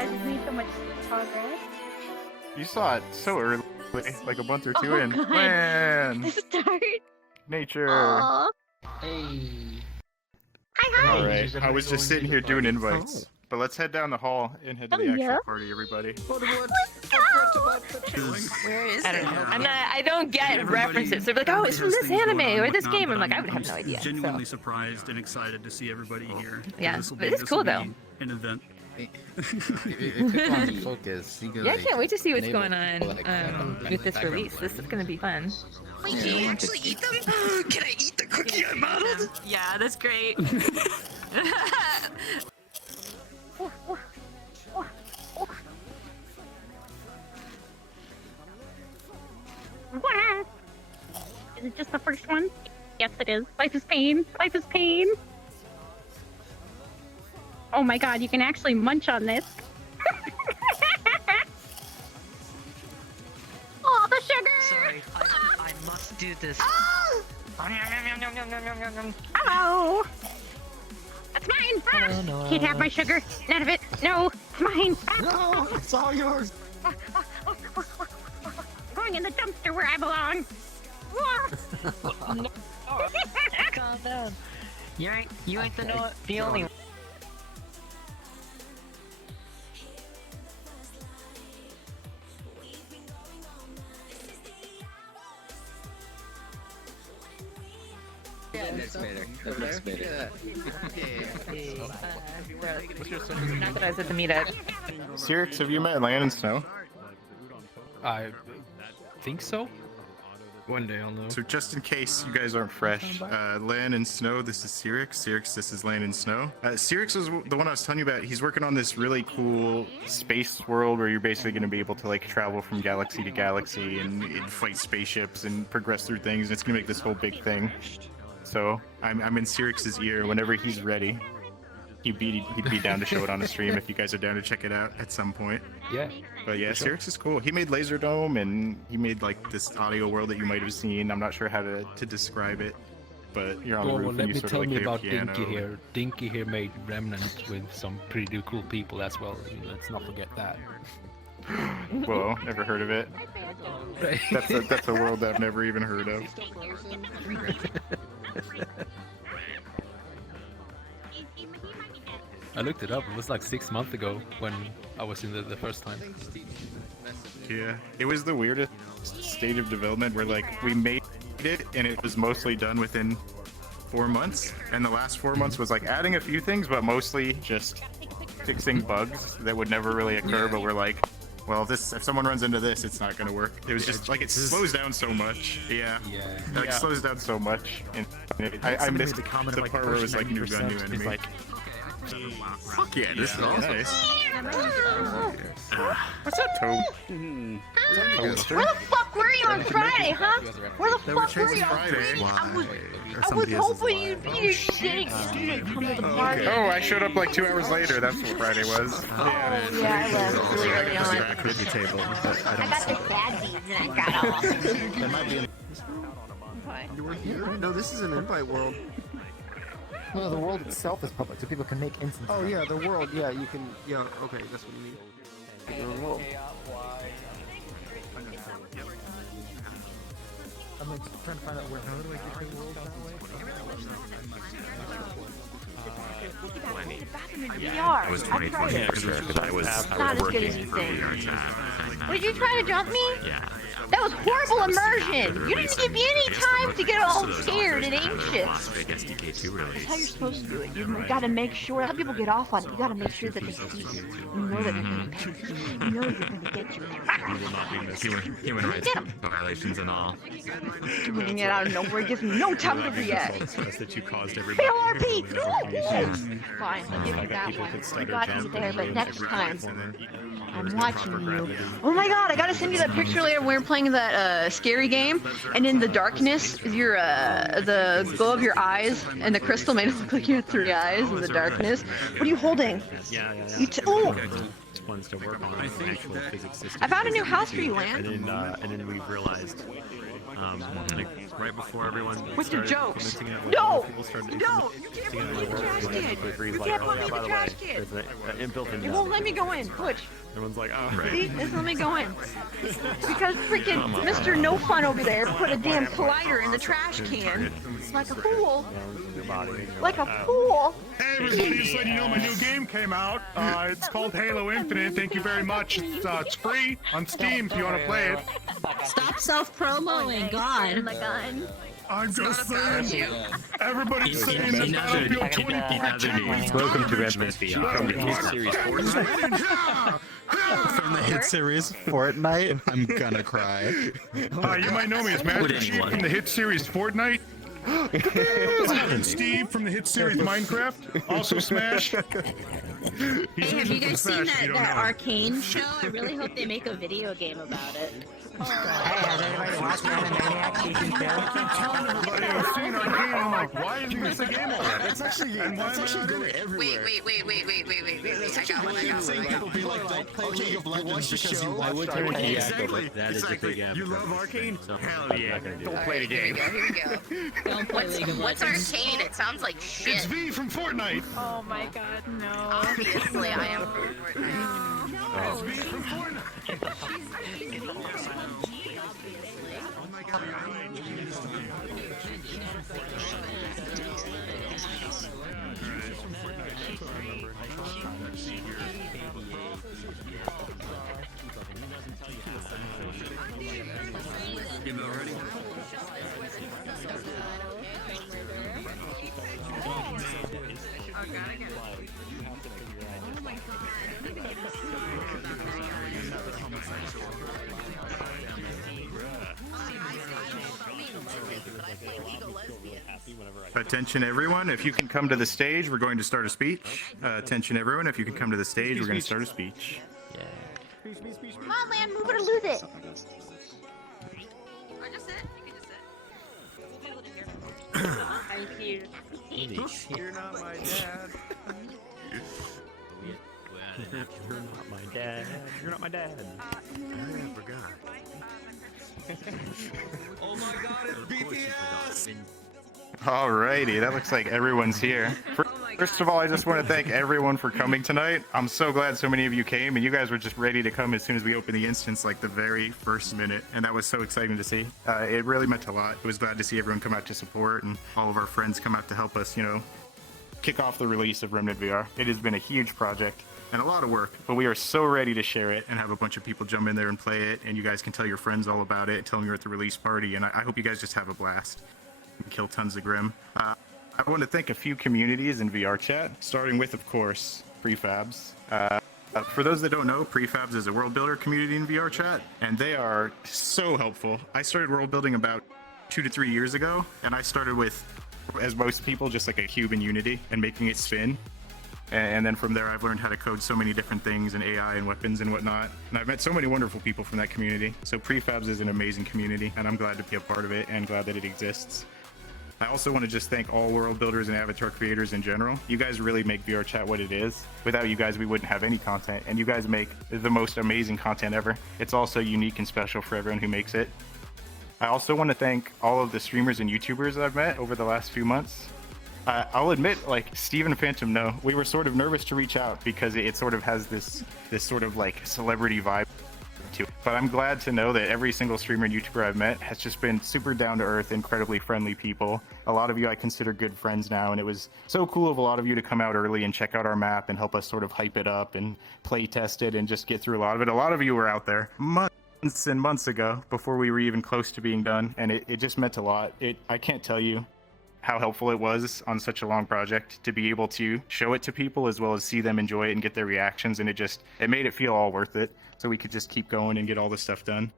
guys have made so much progress. You saw it so early, like a month or two in. God. Man, The start. nature. Aww. Hey. Hi. All right, I was just sitting here doing invites, but let's head down the hall and head to the actual party, everybody. Where is I don't know. I don't get references. They're like, oh, it's from this anime or this game. I'm like, I would have no idea. Genuinely surprised and excited to see everybody here. Yeah, but it's cool though. An event. Focus. Yeah, I can't wait to see what's going on with this release. This is gonna be fun. Wait, can you actually eat them? Can I eat the cookie I modeled? Yeah, that's great. Is it just the first one? Yes, it is. Life is pain. Life is pain. Oh my god, you can actually munch on this. Oh, the sugar! Sorry, I must do this. Oh! Oh! That's mine! Ah! Oh, no. Can't have my sugar. None of it. No, it's mine. No, it's all yours. Going in the dumpster where I belong. No. Calm down. You ain't the only one. Not that I was at the meetup. Sirix, have you met Land and Snow? I think so. One day I'll know. So just in case you guys aren't fresh, Land and Snow, this is Sirix. Sirix, this is Land and Snow. Sirix was the one I was telling you about. He's working on this really cool space world where you're basically going to be able to like travel from galaxy to galaxy and fight spaceships and progress through things. And it's going to make this whole big thing. So I'm in Sirix's ear whenever he's ready. He'd be down to show it on a stream if you guys are down to check it out at some point. Yeah. But yeah, Sirix is cool. He made Laserdome and he made like this audio world that you might have seen. I'm not sure how to describe it, but you're on the roof and let you me sort tell of like me play a about piano. Dinky here. Dinky here made Remnant with some pretty cool people as well. Let's not forget that. Whoa, never heard of it. That's a world I've never even heard of. I looked it up. It was like 6 months ago when I was in the first time. Yeah, it was the weirdest stage of development where like we made it and it was mostly done within 4 months, and the last 4 months was like adding a few things, but mostly just fixing bugs that would never really occur. But we're like, well, if someone runs into this, it's not gonna work. It was just like it slows down so much. Yeah. Like slows down so much, and I missed the part where it was like new gun, new enemy. Like, fuck yeah, this is all nice. What's up, Toad? Where the fuck were you on Friday, huh? Where the fuck were you on Friday? I was hoping you'd be here. You didn't come to the party. Oh, I showed up like 2 hours later. That's what Friday was. Yeah, I left really early on. I got the bad beads and I got all. There might be. You were here? No, this is an invite world. No, the world itself is public, so people can make instances. Oh yeah, the world. Yeah, you can. Yeah, okay, that's what you mean. Your own world. I'm like trying to find out where. How do I get to the world that way? VR. It was 2020 for sure, because I was working for VRChat. Did you try to jump me? Yeah. That was horrible immersion! You didn't give me any time to get all scared and anxious! Las Vegas SDK2 release. That's how you're supposed to do it. You gotta make sure, some people get off on it, you gotta make sure that they're decent. You know that they're gonna pay you. You know you're gonna get you. We will not be missing human rights violations and all. Doing it out of nowhere gives me no time to react. That you caused everybody. Fail RP! Fine, I'll give you that one. You got me there, but next time, I'm watching you. Oh my god, I gotta send you that picture later when we were playing that scary game, and in the darkness, your the glow of your eyes and the crystal made it look like you had 3 eyes in the darkness. What are you holding? Yeah. You oh! Ones to work on actual physics system. I found a new house for you, Lan. And then we realized like, right before everyone With your started jokes. commenting it, when No! people started No! You can't put me in the trash can! You can't put me in the trash can! You won't let me go in. Butch. Everyone's like, oh, See? Just let me go in. Because freaking Mr. No Fun over there put a damn slider in the trash can. Like a fool. Like a fool. Hey everybody, just letting you know my new game came out. It's called Halo Infinite. Thank you very much. It's free on Steam if you want to play it. Stop self-promoing, God. Oh my God. I'm just saying. Everybody's saying the Battlefield 2042. Welcome to Remnant VR. From the hit series From the hit series Fortnite, I'm gonna cry. You might know me as Master Chief from the hit series Fortnite. And Steve from the hit series Minecraft. Also Smash. Hey, have you guys seen that Arcane show? I really hope they make a video game about it. Hey, has anybody watched Animaniacs season 2? I keep telling everybody I've seen Arcane. I'm like, why isn't this a game already? It's actually going everywhere. Wait. I got one. People be like, don't play League of Legends because you I would watched turn it Arcane. exactly. That is a big You love Arcane? Hell yeah. Don't play the game. Here we go. Don't play League of What's Legends. Arcane? It sounds like shit. It's V from Fortnite. Oh my God, no. Obviously, I am from Fortnite. It's V from Fortnite. Attention everyone, if you can come to the stage, we're going to start a speech. Attention everyone, if you can come to the stage, we're going to start a speech. Come on, man, move it or lose it. Or just sit. You can just sit. Thank you. You're not my dad. You're not my dad. You're not my dad. I forgot. Oh my god, it's BTS! Alrighty, that looks like everyone's here. First of all, I just want to thank everyone for coming tonight. I'm so glad so many of you came, and you guys were just ready to come as soon as we opened the instance, like the very first minute, and that was so exciting to see. It really meant a lot. It was glad to see everyone come out to support, and all of our friends come out to help us, you know, kick off the release of Remnant VR. It has been a huge project and a lot of work, but we are so ready to share it and have a bunch of people jump in there and play it, and you guys can tell your friends all about it, tell them you're at the release party, and I hope you guys just have a blast and kill tons of Grim. I want to thank a few communities in VRChat, starting with, of course, Prefabs. For those that don't know, Prefabs is a world builder community in VRChat, and they are so helpful. I started world building about 2 to 3 years ago, and I started with, as most people, just like a cube in Unity and making it spin. And then from there, I've learned how to code so many different things and AI and weapons and whatnot. And I've met so many wonderful people from that community. So Prefabs is an amazing community, and I'm glad to be a part of it and glad that it exists. I also want to just thank all world builders and avatar creators in general. You guys really make VRChat what it is. Without you guys, we wouldn't have any content, and you guys make the most amazing content ever. It's also unique and special for everyone who makes it. I also want to thank all of the streamers and YouTubers I've met over the last few months. I'll admit, like, Steve and Phantom, no, we were sort of nervous to reach out because it sort of has this sort of like celebrity vibe to it. But I'm glad to know that every single streamer and YouTuber I've met has just been super down to earth, incredibly friendly people. A lot of you I consider good friends now, and it was so cool of a lot of you to come out early and check out our map and help us sort of hype it up and play test it and just get through a lot of it. A lot of you were out there months and months ago before we were even close to being done, and it just meant a lot. I can't tell you how helpful it was on such a long project to be able to show it to people as well as see them enjoy it and get their reactions, and it made it feel all worth it, so we could just keep going and get all this stuff done.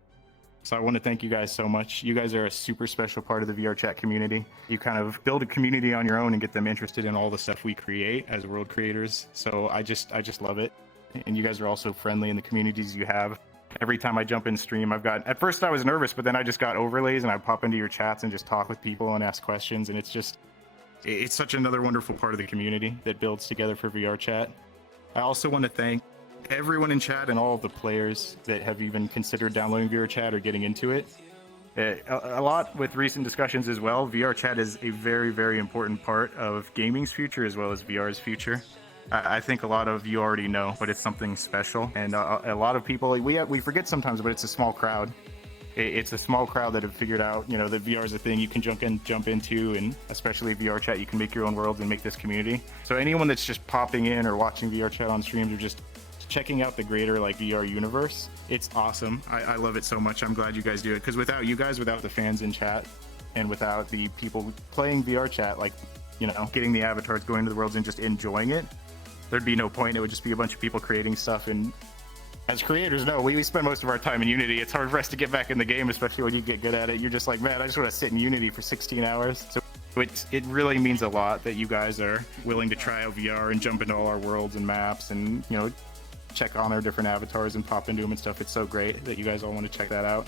So I want to thank you guys so much. You guys are a super special part of the VRChat community. You kind of build a community on your own and get them interested in all the stuff we create as world creators. So I just love it. And you guys are also friendly in the communities you have. Every time I jump in stream, at first I was nervous, but then I just got overlays and I pop into your chats and just talk with people and ask questions. And it's such another wonderful part of the community that builds together for VRChat. I also want to thank everyone in chat and all of the players that have even considered downloading VRChat or getting into it. A lot with recent discussions as well. VRChat is a very, very important part of gaming's future as well as VR's future. I think a lot of you already know, but it's something special, and a lot of people we forget sometimes, but it's a small crowd. It's a small crowd that have figured out, you know, that VR is a thing you can jump into, and especially VRChat, you can make your own worlds and make this community. So anyone that's just popping in or watching VRChat on streams or just checking out the greater like VR universe, it's awesome. I love it so much. I'm glad you guys do it, because without you guys, without the fans in chat, and without the people playing VRChat, like, you know, getting the avatars, going to the worlds and just enjoying it, there'd be no point. It would just be a bunch of people creating stuff. And as creators, no, we spend most of our time in Unity. It's hard for us to get back in the game, especially when you get good at it. You're just like, man, I just want to sit in Unity for 16 hours. So it really means a lot that you guys are willing to try out VR and jump into all our worlds and maps and, you know, check on our different avatars and pop into them and stuff. It's so great that you guys all want to check that out.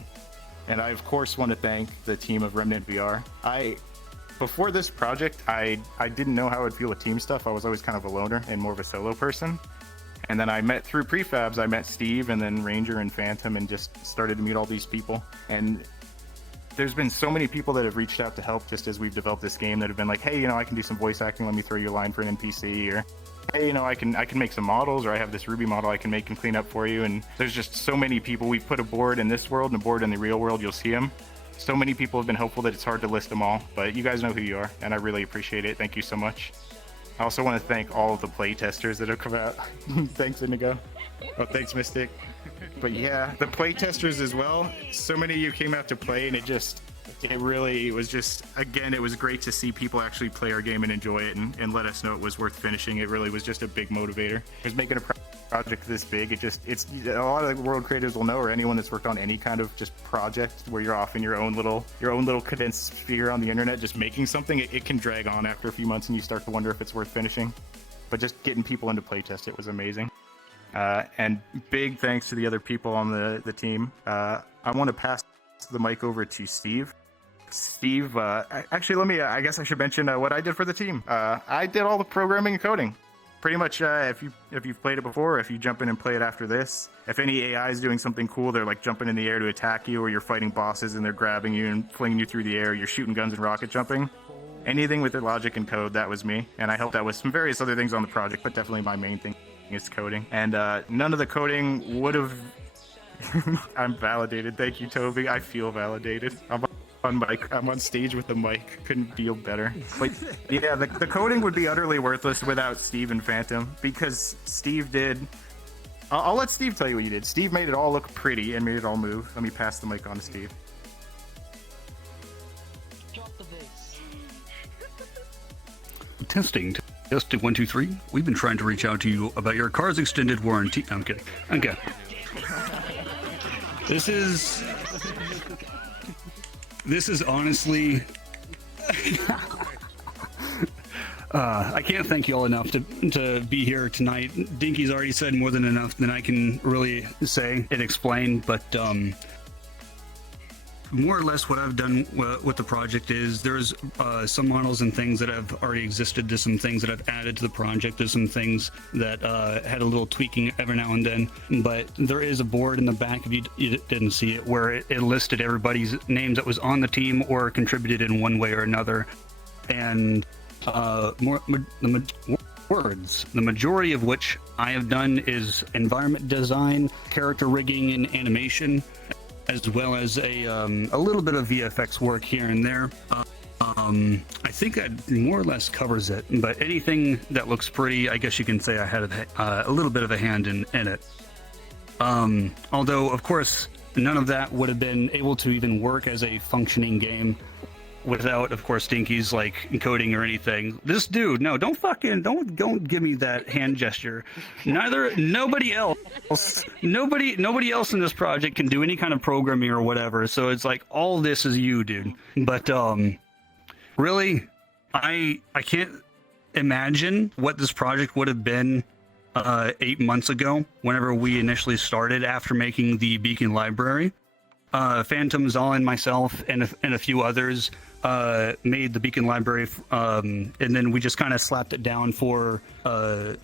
And I, of course, want to thank the team of Remnant VR. Before this project, I didn't know how I would feel with team stuff. I was always kind of a loner and more of a solo person. And then I met through prefabs, I met Steve and then Ranger and Phantom and just started to meet all these people. And there's been so many people that have reached out to help just as we've developed this game that have been like, hey, you know, I can do some voice acting, let me throw your line for an NPC, or hey, you know, I can make some models, or I have this Ruby model I can make and clean up for you. And there's just so many people. We've put a board in this world and a board in the real world, you'll see them. So many people have been helpful that it's hard to list them all, but you guys know who you are, and I really appreciate it. Thank you so much. I also want to thank all of the play testers that have come out. Thanks, Indigo. Oh, thanks, Mystic. But yeah, the play testers as well. So many of you came out to play, and it really was just, again, it was great to see people actually play our game and enjoy it and let us know it was worth finishing. It really was just a big motivator. Because making a project this big, it's a lot of world creators will know, or anyone that's worked on any kind of just project where you're off in your own little condensed sphere on the internet just making something, it can drag on after a few months and you start to wonder if it's worth finishing. But just getting people into playtest, it was amazing. And big thanks to the other people on the team. I want to pass the mic over to Steve. Steve, actually, I guess I should mention what I did for the team. I did all the programming and coding. Pretty much, if you've played it before, if you jump in and play it after this, if any AI is doing something cool, they're like jumping in the air to attack you, or you're fighting bosses and they're grabbing you and flinging you through the air, you're shooting guns and rocket jumping. Anything with the logic and code, that was me. And I helped out with some various other things on the project, but definitely my main thing is coding. And none of the coding would have... I'm validated. Thank you, Toby. I feel validated. I'm on stage with the mic. Couldn't feel better. But yeah, the coding would be utterly worthless without Steve and Phantom, because Steve did... I'll let Steve tell you what you did. Steve made it all look pretty and made it all move. Let me pass the mic on to Steve. Testing 1 2 3. We've been trying to reach out to you about your car's extended warranty. I'm kidding. Okay. This is honestly... I can't thank you all enough to be here tonight. Dinky's already said more than enough than I can really say and explain, but more or less what I've done with the project is there's some models and things that have already existed. There's some things that I've added to the project. There's some things that had a little tweaking every now and then, but there is a board in the back, if you didn't see it, where it listed everybody's names that was on the team or contributed in one way or another. And the majority of which I have done is environment design, character rigging, and animation, as well as a little bit of VFX work here and there. I think that more or less covers it, but anything that looks pretty, I guess you can say I had a little bit of a hand in it. Although, of course, none of that would have been able to even work as a functioning game without, of course, Dinky's like coding or anything. This dude, no, don't give me that hand gesture. Nobody else in this project can do any kind of programming or whatever. So it's like all this is you, dude. But really, I can't imagine what this project would have been 8 months ago, whenever we initially started after making the Beacon library. Phantom, Zal, and myself and a few others made the Beacon library, and then we just kind of slapped it down for the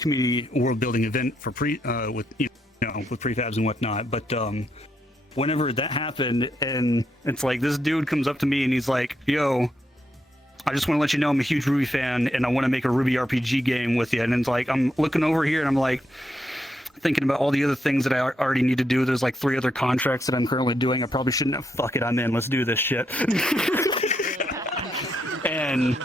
community world building event for with prefabs and whatnot. But whenever that happened, and it's like this dude comes up to me and he's like, yo, I just want to let you know I'm a huge RWBY fan and I want to make a RWBY RPG game with you. And it's like, I'm looking over here and I'm like, thinking about all the other things that I already need to do. There's like 3 other contracts that I'm currently doing. I probably shouldn't have. Fuck it, I'm in. Let's do this shit. and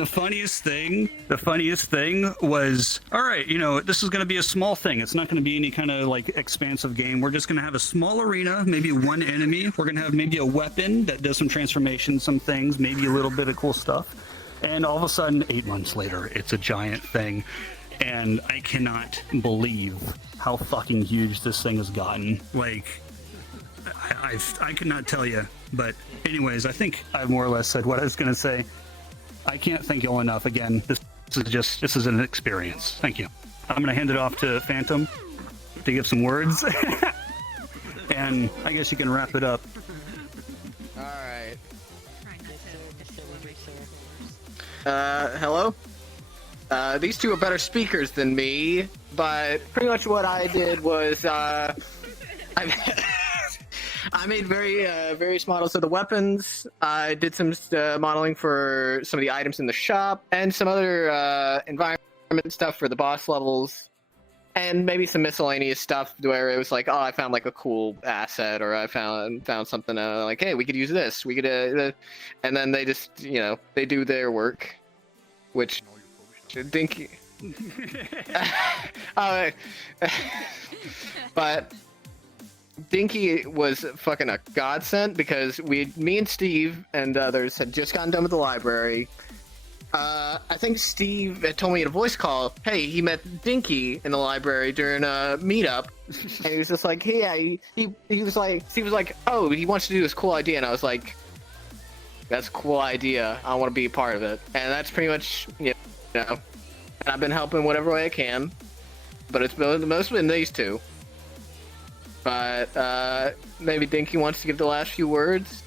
the funniest thing was, all right, you know, this is going to be a small thing. It's not going to be any kind of like expansive game. We're just going to have a small arena, maybe 1 enemy. We're going to have maybe a weapon that does some transformation, some things, maybe a little bit of cool stuff. And all of a sudden, 8 months later, it's a giant thing. And I cannot believe how fucking huge this thing has gotten. Like, I cannot tell you. But anyways, I think I've more or less said what I was going to say. I can't thank y'all enough. Again, this is an experience. Thank you. I'm going to hand it off to Phantom to give some words. And I guess you can wrap it up. All right. Hello? These two are better speakers than me, but pretty much what I did was, I made various models of the weapons. I did some modeling for some of the items in the shop, and some other environment stuff for the boss levels, and maybe some miscellaneous stuff where it was like, oh, I found like a cool asset, or I found something like, hey, we could use this. We could, and then they just, you know, they do their work, which Dinky. But Dinky was fucking a godsend because me and Steve and others had just gotten done with the library. I think Steve had told me in a voice call, hey, he met Dinky in the library during a meetup, and he was just like, hey, he was like, Steve was like, oh, he wants to do this cool idea, and I was like, that's a cool idea. I want to be a part of it, and that's pretty much, you know, and I've been helping whatever way I can, but it's mostly been these two. But maybe Dinky wants to give the last few words.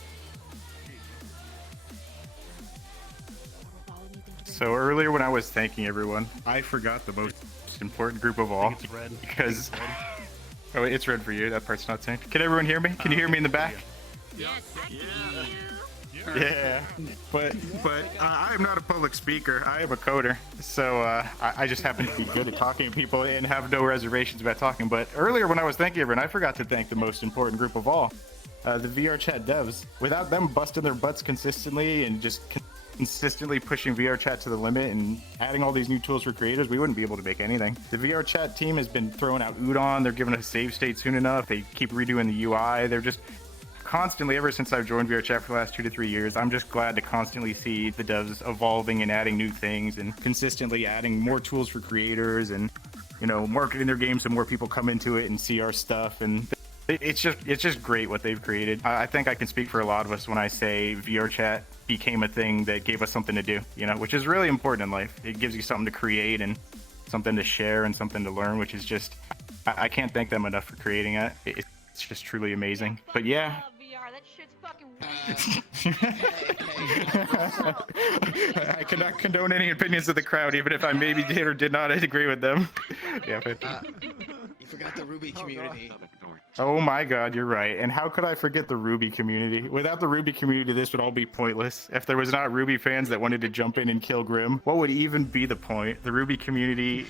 So earlier when I was thanking everyone, I forgot the most important group of all. It's red. Because oh, wait, it's red for you. That part's not synced. Can everyone hear me? Can you hear me in the back? Yes, I can hear you. Yeah, but I am not a public speaker. I am a coder, so I just happen to be good at talking to people and have no reservations about talking. But earlier when I was thanking everyone, I forgot to thank the most important group of all, the VRChat devs. Without them busting their butts consistently and just consistently pushing VRChat to the limit and adding all these new tools for creators, we wouldn't be able to make anything. The VRChat team has been throwing out Udon. They're giving us save state soon enough. They keep redoing the UI. They're just constantly, ever since I've joined VRChat for the last 2 to 3 years, I'm just glad to constantly see the devs evolving and adding new things and consistently adding more tools for creators and, you know, marketing their game so more people come into it and see our stuff. And it's just great what they've created. I think I can speak for a lot of us when I say VRChat became a thing that gave us something to do, you know, which is really important in life. It gives you something to create and something to share and something to learn, which is just, I can't thank them enough for creating it. It's just truly amazing. But yeah. I cannot condone any opinions of the crowd, even if I maybe did or did not agree with them. Yeah, but You forgot the RWBY community. oh my god, you're right. And how could I forget the RWBY community? Without the RWBY community, this would all be pointless. If there was not RWBY fans that wanted to jump in and kill Grim, what would even be the point? The RWBY community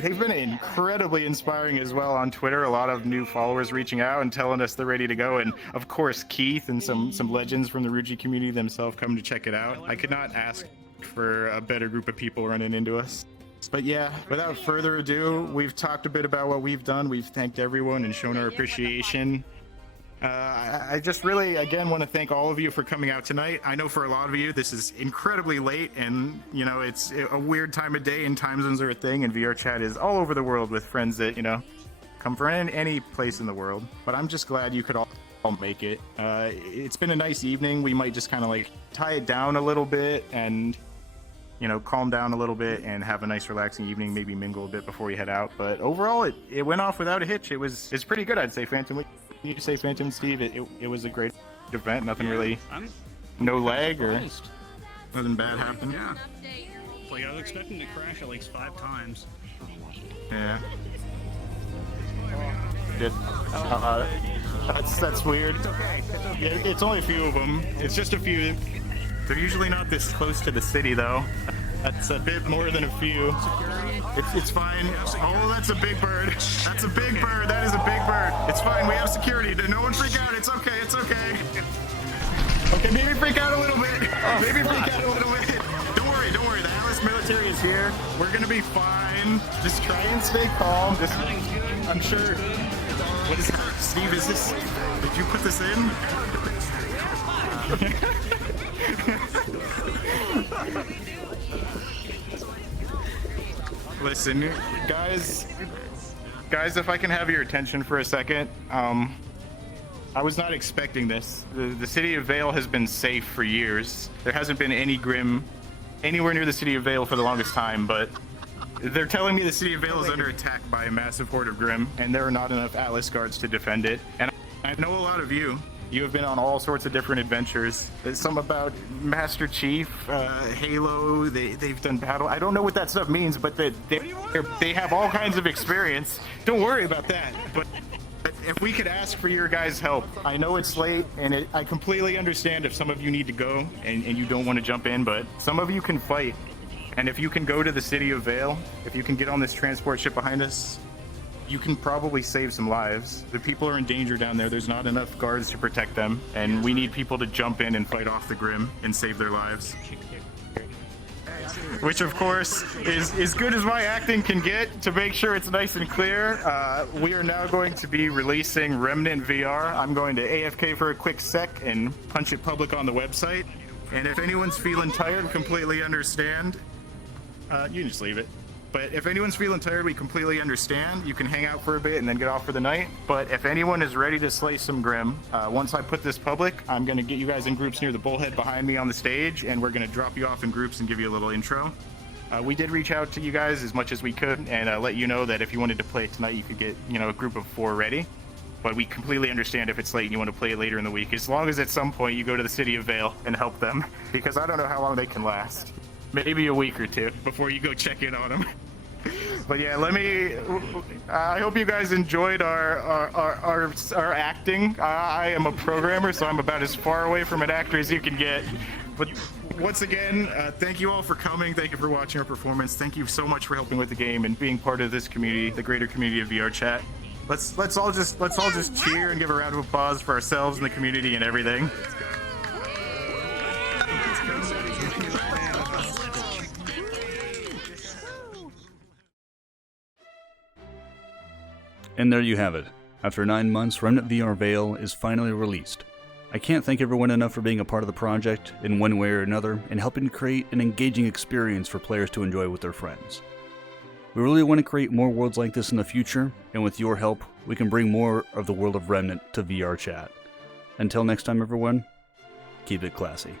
they've been incredibly inspiring as well on Twitter. A lot of new followers reaching out and telling us they're ready to go. And of course, Keith and some legends from the RWBY community themselves coming to check it out. I could not ask for a better group of people running into us. But yeah, without further ado, we've talked a bit about what we've done. We've thanked everyone and shown our appreciation. I just really, again, want to thank all of you for coming out tonight. I know for a lot of you, this is incredibly late, and, you know, it's a weird time of day, and time zones are a thing, and VRChat is all over the world with friends that, you know, come from any place in the world. But I'm just glad you could all make it. It's been a nice evening. We might just kind of, like, tie it down a little bit and, you know, calm down a little bit and have a nice relaxing evening, maybe mingle a bit before we head out. But overall, it went off without a hitch. It's pretty good, I'd say, Phantom. You say, Phantom and Steve, it was a great event. Nothing really, no lag or nothing bad happened. Yeah. Like I was expecting to crash at like 5 times. Yeah. affected. That's weird. Yeah, it's only a few of them. It's just a few. They're usually not this close to the city, though. That's a bit more than a few. It's fine. Oh, that's a big bird. That's a big bird. That is a big bird. It's fine. We have security. No one freak out. It's okay. It's okay. Okay, maybe freak out a little bit. Maybe freak out a little bit. Don't worry. Don't worry. The Alice military is here. We're gonna be fine. Just try and stay calm. I'm sure. What is that? Steve, is this? Did you put this in? Listen, guys, if I can have your attention for a second, I was not expecting this. The city of Vale has been safe for years. There hasn't been any Grim anywhere near the city of Vale for the longest time, but they're telling me the city of Vale is under attack by a massive horde of Grim, and there are not enough Atlas guards to defend it. And I know a lot of you. You have been on all sorts of different adventures. There's some about Master Chief, Halo. They've done battle. I don't know what that stuff means, but they have all kinds of experience. Don't worry about that. But if we could ask for your guys' help, I know it's late, and I completely understand if some of you need to go and you don't want to jump in, but some of you can fight. And if you can go to the city of Vale, if you can get on this transport ship behind us, you can probably save some lives. The people are in danger down there. There's not enough guards to protect them, and we need people to jump in and fight off the Grim and save their lives. Which, of course, is as good as my acting can get to make sure it's nice and clear. We are now going to be releasing Remnant VR. I'm going to AFK for a quick sec and punch it public on the website. And if anyone's feeling tired, completely understand. You can just leave it. But if anyone's feeling tired, we completely understand. You can hang out for a bit and then get off for the night. But if anyone is ready to slay some Grim, once I put this public, I'm going to get you guys in groups near the bullhead behind me on the stage, and we're going to drop you off in groups and give you a little intro. We did reach out to you guys as much as we could and let you know that if you wanted to play it tonight, you could get, a group of 4 ready. But we completely understand if it's late and you want to play it later in the week, as long as at some point you go to the city of Vale and help them, because I don't know how long they can last. Maybe a week or 2 before you go check in on them. But yeah, I hope you guys enjoyed our acting. I am a programmer, so I'm about as far away from an actor as you can get. But once again, thank you all for coming. Thank you for watching our performance. Thank you so much for helping with the game and being part of this community, the greater community of VRChat. Let's all just cheer and give a round of applause for ourselves and the community and everything. And there you have it. After 9 months, Remnant VR Vale is finally released. I can't thank everyone enough for being a part of the project in one way or another and helping to create an engaging experience for players to enjoy with their friends. We really want to create more worlds like this in the future, and with your help, we can bring more of the world of Remnant to VRChat. Until next time, everyone, keep it classy.